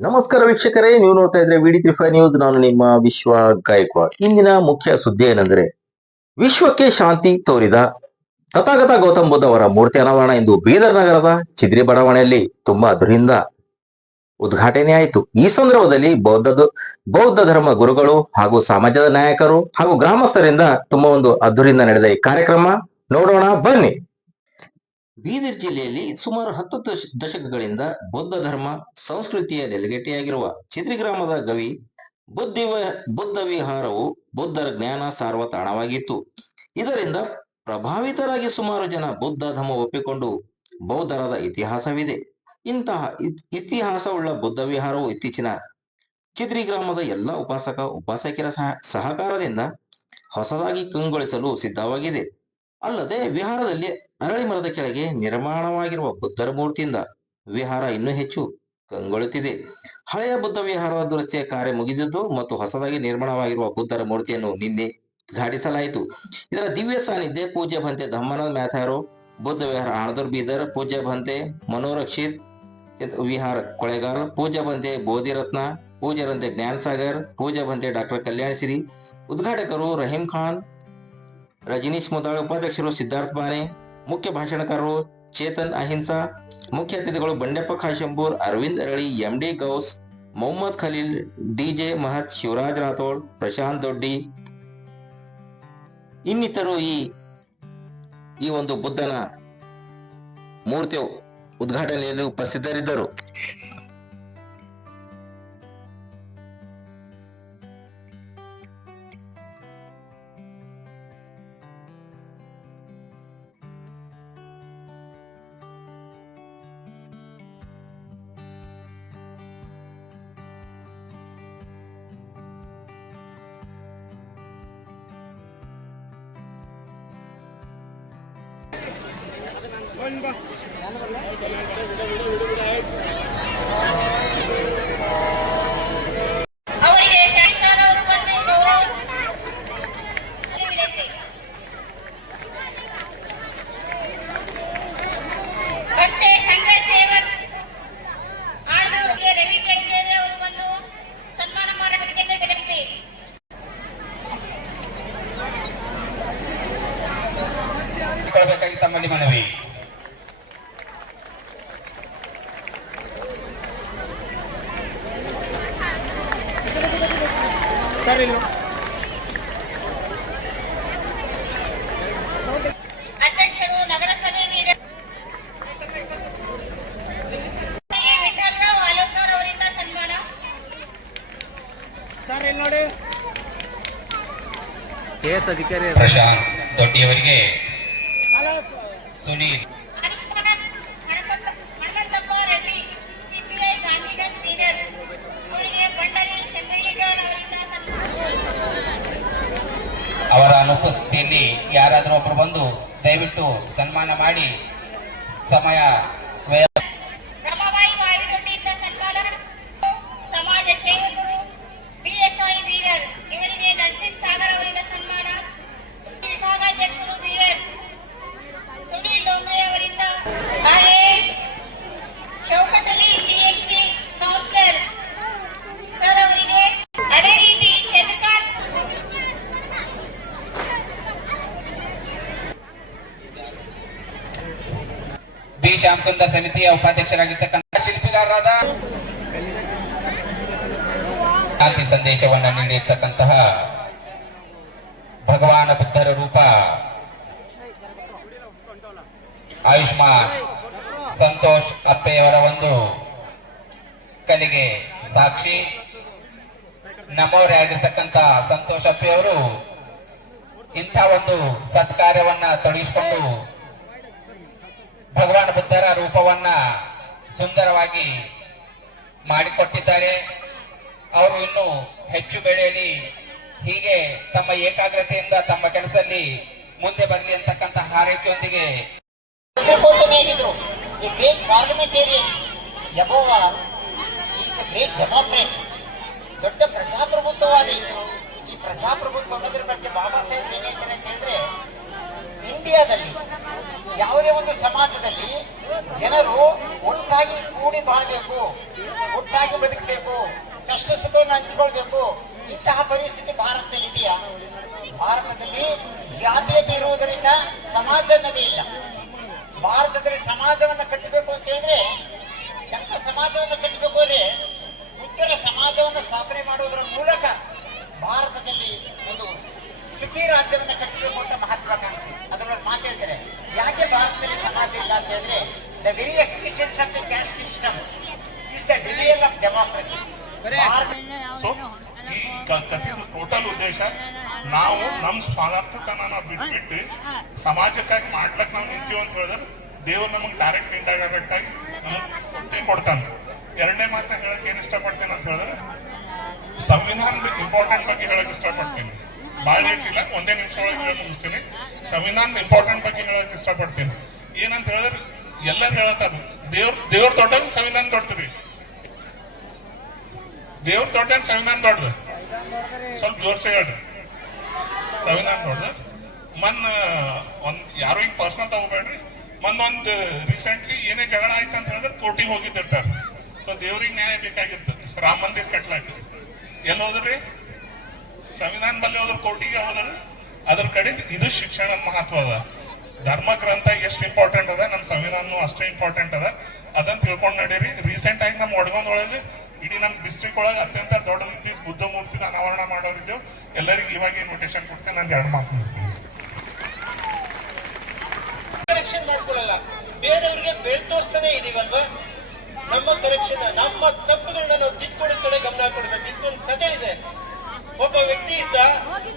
ನಮಸ್ಕಾರ ವೀಕ್ಷಕರೇ, ನೀವು ನೋಡ್ತಾ ಇದ್ರೆ ವಿಡಿ ತ್ರಿಫೈ ನ್ಯೂಸ್ ನಾನು ನಿಮ್ಮ ವಿಶ್ವ ಗಾಯಕ್ವಾಡ್ ಇಂದಿನ ಮುಖ್ಯ ಸುದ್ದಿ ಏನಂದ್ರೆ, ವಿಶ್ವಕ್ಕೆ ಶಾಂತಿ ತೋರಿದ ತಥಾಗತ ಗೌತಮ್ ಬುದ್ಧ ಅವರ ಮೂರ್ತಿ ಅನಾವರಣ ಇಂದು ಬೀದರ್ ನಗರದ ಚಿದ್ರಿ ಬಡಾವಣೆಯಲ್ಲಿ ತುಂಬಾ ಅದರಿಂದ ಉದ್ಘಾಟನೆ ಆಯಿತು. ಈ ಸಂದರ್ಭದಲ್ಲಿ ಬೌದ್ಧ ಬೌದ್ಧ ಧರ್ಮ ಗುರುಗಳು ಹಾಗೂ ಸಮಾಜದ ನಾಯಕರು ಹಾಗೂ ಗ್ರಾಮಸ್ಥರಿಂದ ತುಂಬಾ ಒಂದು ಅದ್ದೂರಿಯಿಂದ ನಡೆದ ಈ ಕಾರ್ಯಕ್ರಮ. ನೋಡೋಣ, ಬನ್ನಿ. ಬೀದರ್ ಜಿಲ್ಲೆಯಲ್ಲಿ ಸುಮಾರು ಹತ್ತು ದಶ- ದಶಕಗಳಿಂದ ಬೌದ್ಧ ಧರ್ಮ, ಸಂಸ್ಕೃತಿಯ ನೆಲೆಗಟ್ಟಿಯಾಗಿರುವ ಚಿತ್ರಿಗ್ರಾಮದ ಗವಿ ಬುದ್ಧಿವ, ಬುದ್ಧ ವಿಹಾರವು ಬುದ್ಧರ ಜ್ಞಾನ ಸಾರುವ ತಾಣವಾಗಿತ್ತು ಇದರಿಂದ ಪ್ರಭಾವಿತರಾಗಿ ಸುಮಾರು ಜನ ಬುದ್ಧ ಧರ್ಮ ಒಪ್ಪಿಕೊಂಡು ಬೌದ್ಧರಾದ ಇತಿಹಾಸವಿದೆ. ಇಂತಹ ಇತ್- ಇತಿಹಾಸವುಳ್ಳ ಬುದ್ಧ ವಿಹಾರವು ಇತ್ತೀಚಿನ ಚಿತ್ರಿ ಗ್ರಾಮದ ಎಲ್ಲ ಉಪಾಸಕ, ಉಪಾಸಕಿಯರ ಸಹ, ಸಹಕಾರದಿಂದ ಹೊಸದಾಗಿ ಕಂಗೊಳಿಸಲು ಸಿದ್ಧವಾಗಿದೆ. ಅಲ್ಲದೆ ವಿಹಾರದಲ್ಲಿ ಅರಳಿ ಮರದ ಕೆಳಗೆ ನಿರ್ಮಾಣವಾಗಿರುವ ಬುದ್ಧರ ಮೂರ್ತಿಯಿಂದ ವಿಹಾರ ಇನ್ನೂ ಹೆಚ್ಚು ಕಂಗೊಳುತ್ತಿದೆ ಹಳೆಯ ಬುದ್ಧ ವಿಹಾರದ ದುರಸ್ತಿಯ ಕಾರ್ಯ ಮುಗಿದಿದ್ದು ಮತ್ತು ಹೊಸದಾಗಿ ನಿರ್ಮಾಣವಾಗಿರುವ ಬುದ್ಧರ ಮೂರ್ತಿಯನ್ನು ನಿನ್ನೆ ಘಾಟಿಸಲಾಯಿತು. ಇದರ ದಿವ್ಯ ಸಾನ್ನಿಧ್ಯ ಪೂಜ್ಯ ಭಂತೆ ಧಮ್ಮನಾಥ್ ಮ್ಯಾಥಾರು ಬುದ್ಧ ವಿಹಾರ ಹಣದುರ್ ಬೀದರ್, ಪೂಜ್ಯ ಭಂತೆ ಮನೋರಕ್ಷಿತ್ ವಿಹಾರ ಕೊಳೆಗಾರ ಪೂಜ್ಯ ಭಂತೆ ಬೋಧಿರತ್ನ ಪೂಜ್ಯರಂತೆ ಜ್ಞಾನ್ ಸಾಗರ್, ಪೂಜ್ಯ ಭಂತೆ ಡಾಕ್ಟರ್ ಕಲ್ಯಾಣ ಶ್ರೀ ಉದ್ಘಾಟಕರು ರಹೀಂ ಖಾನ್ ರಜನೀಶ್ ಮುದಾಳ್ ಉಪಾಧ್ಯಕ್ಷರು ಸಿದ್ಧಾರ್ಥ ಬಾನೆ ಮುಖ್ಯ ಭಾಷಣಕಾರರು ಚೇತನ್ ಅಹಿಂಸಾ, ಮುಖ್ಯ ಅತಿಥಿಗಳು Bandeppa Kashempur, Arvind Arali M D Ghouse, Mohammed Khalil, DJ Mahat, Shivaraj Rathod, Prashant ದೊಡ್ಡಿ. ಇನ್ನಿತರು ಈ ಈ ಒಂದು ಬುದ್ಧನ ಮೂರ್ತಿ ಉದ್ಘಾಟನೆಯಲ್ಲಿ ಉಪಸ್ಥಿತರಿದ್ದರು. ಅವರಿಗೆ ಸರ್ ಇಲ್ಲಿ ನೋಡಿ ಅಧಿಕಾರಿ ಪ್ರಶಾಂತ್ ದೊಡ್ಡಿಯವರಿಗೆ ಸುನೀಲ್. ಅವರ ಅನುಪಸ್ಥಿತಿಯಲ್ಲಿ ಯಾರಾದರೂ ಒಬ್ಬರು ಬಂದು ದಯವಿಟ್ಟು ಸನ್ಮಾನ ಮಾಡಿ ಸಮಯ ಸುಂದರ್ ಸಮಿತಿಯ ಉಪಾಧ್ಯಕ್ಷರಾಗಿರ್ತಕ್ಕಂಥ ಶಿಲ್ಪಿಗಾರರಾದ ಶಾಂತಿ ಸಂದೇಶವನ್ನು ನೀಡಿರ್ತಕ್ಕಂತಹ ಭಗವಾನ ಬುದ್ಧರ ರೂಪ ಆಯುಷ್ಮಾನ್ ಸಂತೋಷ್ ಅಪ್ಪೆಯವರ ಒಂದು ಕಲಿಗೆ ಸಾಕ್ಷಿ. ನಮ್ಮವರೇ ಆಗಿರ್ತಕ್ಕಂಥ ಸಂತೋಷ್ ಅಪ್ಪೆಯವರು ಇಂಥ ಒಂದು ಸತ್ಕಾರ್ಯವನ್ನ ತೊಡಗಿಸಿಕೊಂಡು ಭಗವಾನ್ ಬುದ್ಧರ ರೂಪವನ್ನ ಸುಂದರವಾಗಿ ಮಾಡಿಕೊಟ್ಟಿದ್ದಾರೆ. ಅವರು ಇನ್ನು ಹೆಚ್ಚು ಬೆಳೆಯಲಿ, ಹೀಗೆ ತಮ್ಮ ಏಕಾಗ್ರತೆಯಿಂದ ತಮ್ಮ ಕೆಲಸದಲ್ಲಿ ಮುಂದೆ ಬರಲಿ ಅಂತಕ್ಕಂಥ ಹಾರೈಕೆಯೊಂದಿಗೆ ದೊಡ್ಡ ಪ್ರಜಾಪ್ರಭುತ್ವವಾದಿ. ಈ ಪ್ರಜಾಪ್ರಭುತ್ವ ಅನ್ನೋದ್ರ ಬಗ್ಗೆ ಬಾಬಾ ಸಾಹೇಬ್ ಏನ್ ಹೇಳ್ತಾರೆ ಅಂತ ಹೇಳಿದ್ರೆ ಇಂಡಿಯಾದಲ್ಲಿ ಯಾವುದೇ ಒಂದು ಸಮಾಜದಲ್ಲಿ ಜನರು ಒಟ್ಟಾಗಿ ಕೂಡಿ ಬಾಳ್ಬೇಕು, ಒಟ್ಟಾಗಿ ಬದುಕಬೇಕು, ಕಷ್ಟ ಸುಖವನ್ನು ಹಂಚ್ಕೊಳ್ಬೇಕು, ಇಂತಹ ಪರಿಸ್ಥಿತಿ ಭಾರತದಲ್ಲಿ ಇದೆಯಾ ಭಾರತದಲ್ಲಿ ಜಾತೀಯತೆ ಇರುವುದರಿಂದ ಸಮಾಜ ಇಲ್ಲ. ಭಾರತದಲ್ಲಿ ಸಮಾಜವನ್ನು ಕಟ್ಟಬೇಕು ಅಂತ ಹೇಳಿದ್ರೆ ಎಂತ ಸಮಾಜವನ್ನು ಕಟ್ಟಬೇಕು ಅಂದ್ರೆ ಉತ್ತರ ಸಮಾಜವನ್ನು ಸ್ಥಾಪನೆ ಮಾಡುವುದರ ಮೂಲಕ ಭಾರತದಲ್ಲಿ ಒಂದು ಸುಖಿ ರಾಜ್ಯವನ್ನು ಕಟ್ಟಬೇಕು ಅಂತ ಮಹತ್ವಾಕಾಂಕ್ಷೆ ಅದರಲ್ಲಿ ಮಾತು ಹೇಳ್ತಾರೆ ಯಾಕೆ ಭಾರತದಲ್ಲಿ ಸಮಾಜ ಇಲ್ಲ ಅಂತ very existence of the caste system is the denial of democracy Bharat ಈ ಕ- ಟೋಟಲ್ ಉದ್ದೇಶ ನಾವು ನಮ್ ಸ್ವಾರ್ಥತನ ಬಿಟ್ಬಿಟ್ಟು ಸಮಾಜಕ್ಕಾಗಿ ಮಾಡ್ಲಕ್ ನಾವು ನಿಂತೀವಿ ಅಂತ ಹೇಳಿದ್ರೆ ದೇವ್ರು ನಮಗ್ ಡೈರೆಕ್ಟ್ ಇಂಡೈರೆಕ್ಟ್ ಆಗಿ ನಮಗ್ ಕೊಡ್ತಾನೆ. ಎರಡನೇ ಮಾತನ್ನ ಹೇಳಕ್ ಏನ್ ಇಷ್ಟಪಡ್ತೇನೆ ಅಂತ ಹೇಳಿದ್ರೆ ಸಂವಿಧಾನದ ಇಂಪಾರ್ಟೆಂಟ್ ಬಗ್ಗೆ ಹೇಳಕ್ ಇಷ್ಟಪಡ್ತೀನಿ. ಬಹಳ ಇಟ್ಟಿಲ್ಲ ಒಂದೇ ನಿಮಿಷ ಒಳಗೆ ಮುಗಿಸ್ತೇನೆ ಮುಗಿಸ್ತೀನಿ. ಸಂವಿಧಾನದ ಇಂಪಾರ್ಟೆಂಟ್ ಬಗ್ಗೆ ಹೇಳಕ್ ಇಷ್ಟಪಡ್ತೀನಿ. ಏನಂತ ಹೇಳಿದ್ರೆ ಎಲ್ಲರೂ ಹೇಳತ್ತಾರ ದೇವ್ರ ದೇವ್ರ ದೊಡ್ಡ ಸಂವಿಧಾನ ದೊಡ್ಡದ್ರಿ. ದೇವ್ರ ದೊಡ್ಡ ಸಂವಿಧಾನ ದೊಡ್ಡದು ಸ್ವಲ್ಪ ಜೋರ್ಸೆ ಹೇಳ್ರಿ. ಸಂವಿಧಾನ ದೊಡ್ಡದು ಮನ್ ಒಂದ್, ಯಾರು ಹಿಂಗ್ ಪರ್ಸನಲ್ ತಗೋಬೇಡ್ರಿ. ಮೊನ್ನೊಂದ್ ರೀಸೆಂಟ್ಲಿ ಏನೇ ಜಗಳ ಆಯ್ತು ಅಂತ ಹೇಳಿದ್ರೆ ಕೋರ್ಟಿಗೆ ಹೋಗಿದ್ದಿರ್ತಾರ. ಸೊ ದೇವ್ರಿಗೆ ನ್ಯಾಯ ಬೇಕಾಗಿತ್ತು. ರಾಮ ಮಂದಿರ್ ಕಟ್ಲಾಕ. ಎಲ್ಲಿ ಹೋದ್ರಿ? ಸಂವಿಧಾನ ಬಲ್ಲಿ ಹೋದ್ರ, ಕೋರ್ಟಿಗೆ ಹೋದ್ರಿ. ಅದ್ರ ಕಡೆ ಇದು ಶಿಕ್ಷಣದ ಮಹತ್ವ ಅದ. ಧರ್ಮ ಗ್ರಂಥ ಎಷ್ಟು ಇಂಪಾರ್ಟೆಂಟ್ ಅದ ನಮ್ಮ ಸಂವಿಧಾನ ಅಷ್ಟೇ ಇಂಪಾರ್ಟೆಂಟ್ ಅದ. ಅದನ್ನ ತಿಳ್ಕೊಂಡು ನಡೀರಿ. ರೀಸೆಂಟ್ ಆಗಿ ನಮ್ಮ ಒಳಗೆ ಇಡೀ ನಮ್ಮ ಡಿಸ್ಟ್ರಿಕ್ಟ್ ಒಳಗೆ ಅತ್ಯಂತ ದೊಡ್ಡದಿದ್ದು ಬುದ್ಧ ಮೂರ್ತಿನ ಅನಾವರಣ ಮಾಡೋರಿದ್ದೇವೆ. ಎಲ್ಲರಿಗೂ ಇವಾಗ ಇನ್ವಿಟೇಷನ್ ಕೊಡ್ತೇನೆ, ನಂದು ಎರಡು ಮಾತು ಮುಗಿಸ್ತೀನಿ. ಕರೆಕ್ಷನ್ ಮಾಡ್ಕೊಳ್ಳಲ್ಲ ಬೇರೆಯವ್ರಿಗೆ ತೋರಿಸ್ತಾನೆ ಇದೀವಲ್ವಾ? ನಮ್ಮ ಕರೆಕ್ಷನ್ ನಮ್ಮ ತಪ್ಪುಗಳನ್ನ ನಾವು ತಿದ್ಕೊಳ್ಳೋ ಕಡೆ ಗಮನ ಕೊಡ್ಬೇಕು. ಇದೊಂದು ಕಥೆ ಇದೆ ಒಬ್ಬ ವ್ಯಕ್ತಿ ಇದ್ದ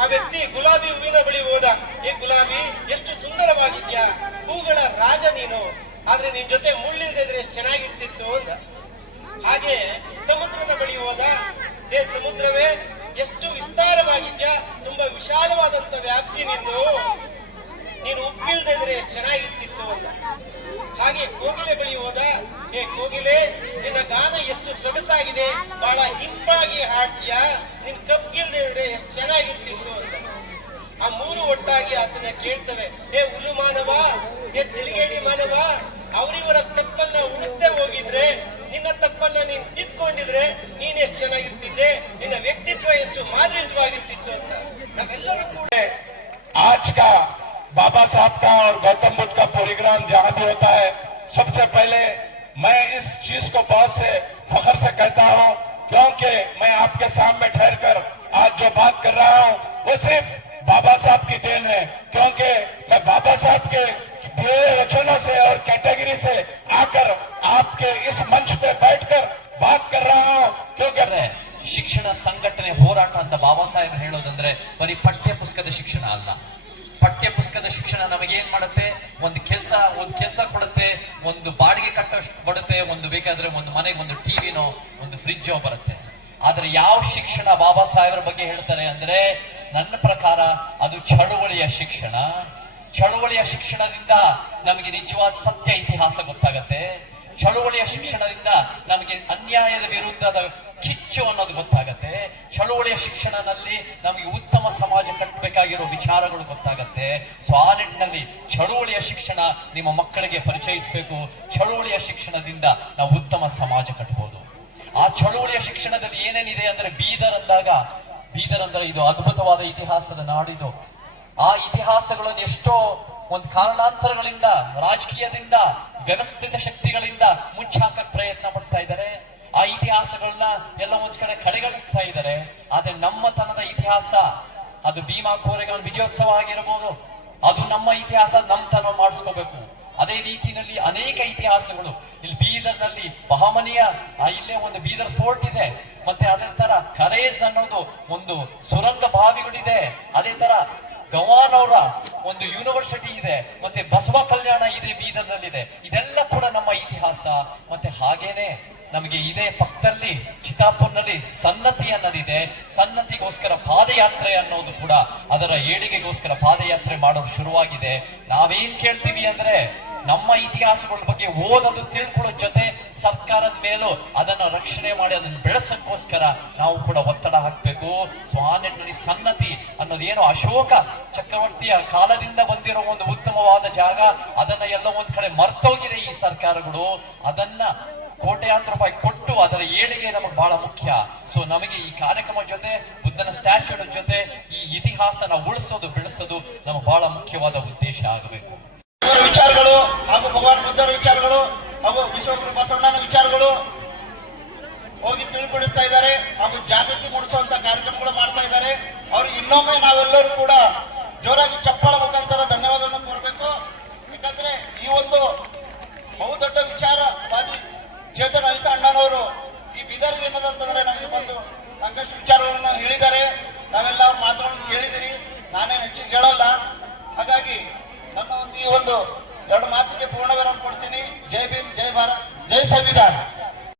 ಆ ವ್ಯಕ್ತಿ ಗುಲಾಬಿ ಹೂವಿನ ಬಳಿ ಹೋದ, ಏ ಗುಲಾಬಿ, ಎಷ್ಟು ಸುಂದರವಾಗಿದ್ಯಾ, ಹೂಗಳ ರಾಜ ನೀನು, ಆದ್ರೆ ನಿನ್ ಜೊತೆ ಮುಳ್ಳಿಲ್ದೆ ಇದ್ರೆ ಎಷ್ಟು ಚೆನ್ನಾಗಿರ್ತಿತ್ತು? ಅಂದ. ಹಾಗೆ ಸಮುದ್ರದ ಬಳಿ ಹೋದ, ಏ ಸಮುದ್ರವೇ ಏ ತಿಳಿಗೇಡಿ ಮಾನವ ಅವರಿವರ ತಪ್ಪನ್ನ ಉಳಿದೇ ಹೋಗಿದ್ರೆ ನಿನ್ನ ತಪ್ಪನ್ನ ನೀನ್ ತಿದ್ಕೊಂಡಿದ್ರೆ ನೀನ್ ಎಷ್ಟು ಚೆನ್ನಾಗಿರ್ತಿದ್ದೆ ನಿನ್ನ ವ್ಯಕ್ತಿತ್ವ ಎಷ್ಟು ಮಾದರಿಯುತವಾಗಿರ್ತಿತ್ತು ಅಂತ ನಾವೆಲ್ಲರೂ ಕೂಡ आज का बाबा साहब का और गौतम बुद्ध का प्रोग्राम जहां भी होता है सबसे पहले मैं इस चीज को बहुत से फखर से कहता हूं क्योंकि मैं आपके सामने ठहर कर आज जो बात कर रहा हूं वो सिर्फ बाबा साहब की देन है क्योंकि मैं बाबा साहब के दिए हुए वचनों से और कैटेगरी से आकर आपके इस मंच पे बैठकर बात कर रहा हूं क्योंकि ಅಂದ್ರೆ ಶಿಕ್ಷಣ ಸಂಘಟನೆ ಹೋರಾಟ ಅಂತ ಬಾಬಾ ಸಾಹೇಬ್ ಹೇಳೋದಂದ್ರೆ ಬರೀ ಪಠ್ಯ ಪುಸ್ತಕದ ಶಿಕ್ಷಣ ಅಲ್ಲ ಪಠ್ಯ ಪುಸ್ತಕದ ಶಿಕ್ಷಣ ನಮಗೆ ಏನ್ ಮಾಡುತ್ತೆ ಒಂದು ಕೆಲಸ ಒಂದು ಕೆಲಸ ಕೊಡುತ್ತೆ ಒಂದು ಬಾಡಿಗೆ ಕಟ್ಟೋಷ್ಟು ಕೊಡುತ್ತೆ ಒಂದು ಬೇಕಾದ್ರೆ ಒಂದು ಮನೆಗೆ ಒಂದು ಟಿವಿನೋ ಒಂದು ಫ್ರಿಜ್ಜೋ ಬರುತ್ತೆ ಆದ್ರೆ ಯಾವ ಶಿಕ್ಷಣ ಬಾಬಾ ಸಾಹೇಬ್ರ ಬಗ್ಗೆ ಹೇಳ್ತಾರೆ ಅಂದ್ರೆ ನನ್ನ ಪ್ರಕಾರ ಅದು ಚಳುವಳಿಯ ಶಿಕ್ಷಣ ಚಳುವಳಿಯ ಶಿಕ್ಷಣದಿಂದ ನಮಗೆ ನಿಜವಾದ ಸತ್ಯ ಇತಿಹಾಸ ಗೊತ್ತಾಗತ್ತೆ. ಚಳುವಳಿಯ ಶಿಕ್ಷಣದಿಂದ ನಮಗೆ ಅನ್ಯಾಯದ ವಿರುದ್ಧದ ಕಿಚ್ಚು ಅನ್ನೋದು ಗೊತ್ತಾಗತ್ತೆ. ಚಳುವಳಿಯ ಶಿಕ್ಷಣದಲ್ಲಿ ನಮಗೆ ಉತ್ತಮ ಸಮಾಜ ಕಟ್ಟಬೇಕಾಗಿರೋ ವಿಚಾರಗಳು ಗೊತ್ತಾಗತ್ತೆ. ಸೊ ಆ ನಿಟ್ಟಿನಲ್ಲಿ ಚಳುವಳಿಯ ಶಿಕ್ಷಣ ನಿಮ್ಮ ಮಕ್ಕಳಿಗೆ ಪರಿಚಯಿಸಬೇಕು. ಚಳುವಳಿಯ ಶಿಕ್ಷಣದಿಂದ ನಾವು ಉತ್ತಮ ಸಮಾಜ ಕಟ್ಟಬಹುದು ಆ ಚಳುವಳಿಯ ಶಿಕ್ಷಣದಲ್ಲಿ ಏನೇನಿದೆ ಅಂದ್ರೆ ಬೀದರ್ ಅಂದಾಗ, ಬೀದರ್ ಅಂದ್ರೆ ಇದು ಅದ್ಭುತವಾದ ಇತಿಹಾಸದ ನಾಡಿದು. ಆ ಇತಿಹಾಸಗಳನ್ನು ಎಷ್ಟೋ ಒಂದು ಕಾರಣಾಂತರಗಳಿಂದ, ರಾಜಕೀಯದಿಂದ, ವ್ಯವಸ್ಥಿತ ಶಕ್ತಿಗಳಿಂದ ಮುಚ್ಚಾಕ ಪ್ರಯತ್ನ ಪಡ್ತಾ ಇದ್ದಾರೆ. ಆ ಇತಿಹಾಸಗಳನ್ನ ಎಲ್ಲ ಒಂದ್ ಕಡೆ ಕಡೆಗಣಿಸ್ತಾ ಇದ್ದಾರೆ. ಆದ್ರೆ ನಮ್ಮತನದ ಇತಿಹಾಸ, ಅದು ಭೀಮಾ ಕೋರೆಗಳ ವಿಜಯೋತ್ಸವ ಆಗಿರಬಹುದು ಅದು ನಮ್ಮ ಇತಿಹಾಸ ನಮ್ಮತನ ಮಾಡಿಸ್ಕೋಬೇಕು. ಅದೇ ರೀತಿಯಲ್ಲಿ ಅನೇಕ ಇತಿಹಾಸಗಳು. ಇಲ್ಲಿ ಬೀದರ್ನಲ್ಲಿ ಬಹಮನಿಯ ಇಲ್ಲೇ ಒಂದು ಬೀದರ್ ಫೋರ್ಟ್ ಇದೆ. ಮತ್ತೆ ಅದೇ ತರ ಕರೇಸ್ ಅನ್ನೋದು ಒಂದು ಸುರಂಗ ಬಾವಿಗಳಿದೆ. ಅದೇ ತರ ಗವಾನ್ ಅವರ ಒಂದು ಯೂನಿವರ್ಸಿಟಿ ಇದೆ, ಮತ್ತೆ ಬಸವ ಕಲ್ಯಾಣ ಇದೆ, ಬೀದರ್ನಲ್ಲಿದೆ. ಇದೆಲ್ಲ ಕೂಡ ನಮ್ಮ ಇತಿಹಾಸ. ಮತ್ತೆ ಹಾಗೇನೆ ನಮಗೆ ಇದೇ ಪಕ್ಕದಲ್ಲಿ ಚಿತ್ತಾಪುರ್ನಲ್ಲಿ ಸನ್ನತಿ ಅನ್ನೋದಿದೆ ಸನ್ನತಿಗೋಸ್ಕರ ಪಾದಯಾತ್ರೆ ಅನ್ನೋದು ಕೂಡ ಅದರ ಏಳಿಗೆಗೋಸ್ಕರ ಪಾದಯಾತ್ರೆ ಮಾಡೋದು ಶುರುವಾಗಿದೆ. ನಾವೇನ್ ಕೇಳ್ತೀವಿ ಅಂದ್ರೆ ನಮ್ಮ ಇತಿಹಾಸಗಳ ಬಗ್ಗೆ ಓದೋದು ತಿಳ್ಕೊಳ್ಳೋ ಜೊತೆ ಸರ್ಕಾರದ ಮೇಲೂ ಅದನ್ನು ರಕ್ಷಣೆ ಮಾಡಿ ಅದನ್ನು ಬೆಳೆಸಕ್ಕೋಸ್ಕರ ನಾವು ಕೂಡ ಒತ್ತಡ ಹಾಕಬೇಕು. ಸೊ ಆ ನಿಟ್ಟಿನಲ್ಲಿ ಸನ್ನತಿ ಅನ್ನೋದೇನು ಅಶೋಕ ಚಕ್ರವರ್ತಿಯ ಕಾಲದಿಂದ ಬಂದಿರೋ ಒಂದು ಉತ್ತಮವಾದ ಜಾಗ. ಅದನ್ನ ಎಲ್ಲ ಒಂದ್ ಕಡೆ ಮರ್ತೋಗಿದೆ ಈ ಸರ್ಕಾರಗಳು. ಅದನ್ನ ಕೋಟ್ಯಾಂತರ ರೂಪಾಯಿ ಕೊಟ್ಟು ಅದರ ಏಳಿಗೆ ನಮಗೆ ಬಹಳ ಮುಖ್ಯ. ಸೊ ನಮಗೆ ಈ ಕಾರ್ಯಕ್ರಮ ಜೊತೆ, ಬುದ್ಧನ ಸ್ಟ್ಯಾಚ್ಯೂಡ್ ಜೊತೆ ಈ ಇತಿಹಾಸನ ಉಳಿಸೋದು, ಬೆಳೆಸೋದು ನಮಗೆ ಬಹಳ ಮುಖ್ಯವಾದ ಉದ್ದೇಶ ಆಗಬೇಕು. ವಿಚಾರಗಳು ಹಾಗೂ ಭಗವಾನ್ ಬುದ್ಧರ ವಿಚಾರಗಳು ಹಾಗೂ ವಿಶ್ವಗುರು ಬಸವಣ್ಣನ ವಿಚಾರಗಳು ಹೋಗಿ ತಿಳಿಪಡಿಸ್ತಾ ಇದ್ದಾರೆ ಹಾಗೂ ಜಾಗೃತಿ ಮೂಡಿಸುವಂತ ಕಾರ್ಯಕ್ರಮಗಳು ಮಾಡ್ತಾ ಇದ್ದಾರೆ. ಅವ್ರಿಗೆ ಇನ್ನೊಮ್ಮೆ ನಾವೆಲ್ಲರೂ ಕೂಡ ಜೋರಾಗಿ ಚಪ್ಪಳ ಮುಖಾಂತರ ಧನ್ಯವಾದವನ್ನು